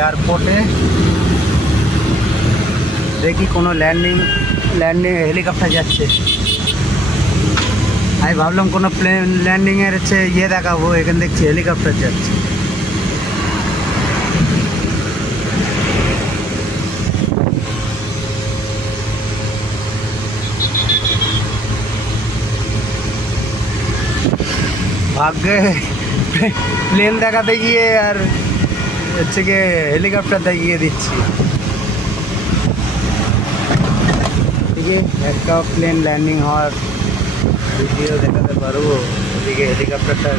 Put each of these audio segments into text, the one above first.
এয়ারপোর্টে দেখি কোনো ল্যান্ডিং হেলিকপ্টার যাচ্ছে। আমি ভাবলাম কোনো প্লেন ল্যান্ডিংয়ের হচ্ছে ইয়ে দেখাবো, এখানে দেখছি হেলিকপ্টার যাচ্ছে। ভাগ্যে প্লেন দেখাতে গিয়ে আর হচ্ছে গিয়ে হেলিকপ্টার দেখিয়ে দিচ্ছি। এদিকে একটা প্লেন ল্যান্ডিং হওয়ার ভিডিও দেখাতে পারবো, এদিকে হেলিকপ্টারটা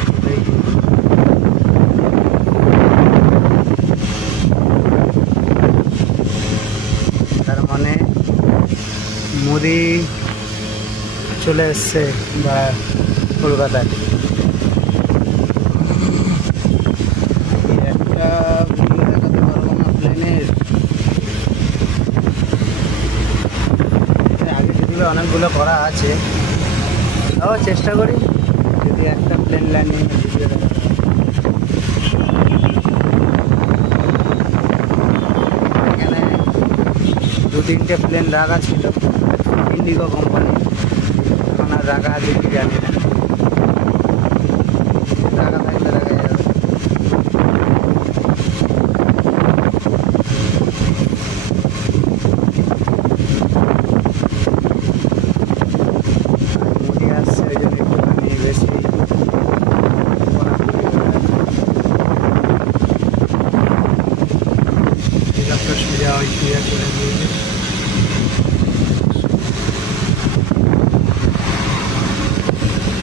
তার মানে মোদি চলে এসছে বা কলকাতায়। একটা ভিডিও দেখাতে পারবো না প্লেনের, আগে যদিও অনেকগুলো করা আছে, তাও চেষ্টা করি যদি একটা প্লেন ল্যান্ডিং ভিডিও দেখাতে পারি। এখানে 2-3টে প্লেন রাখা ছিল ইন্ডিগো কোম্পানি, এখন আর রাখা আছে কি জানি না।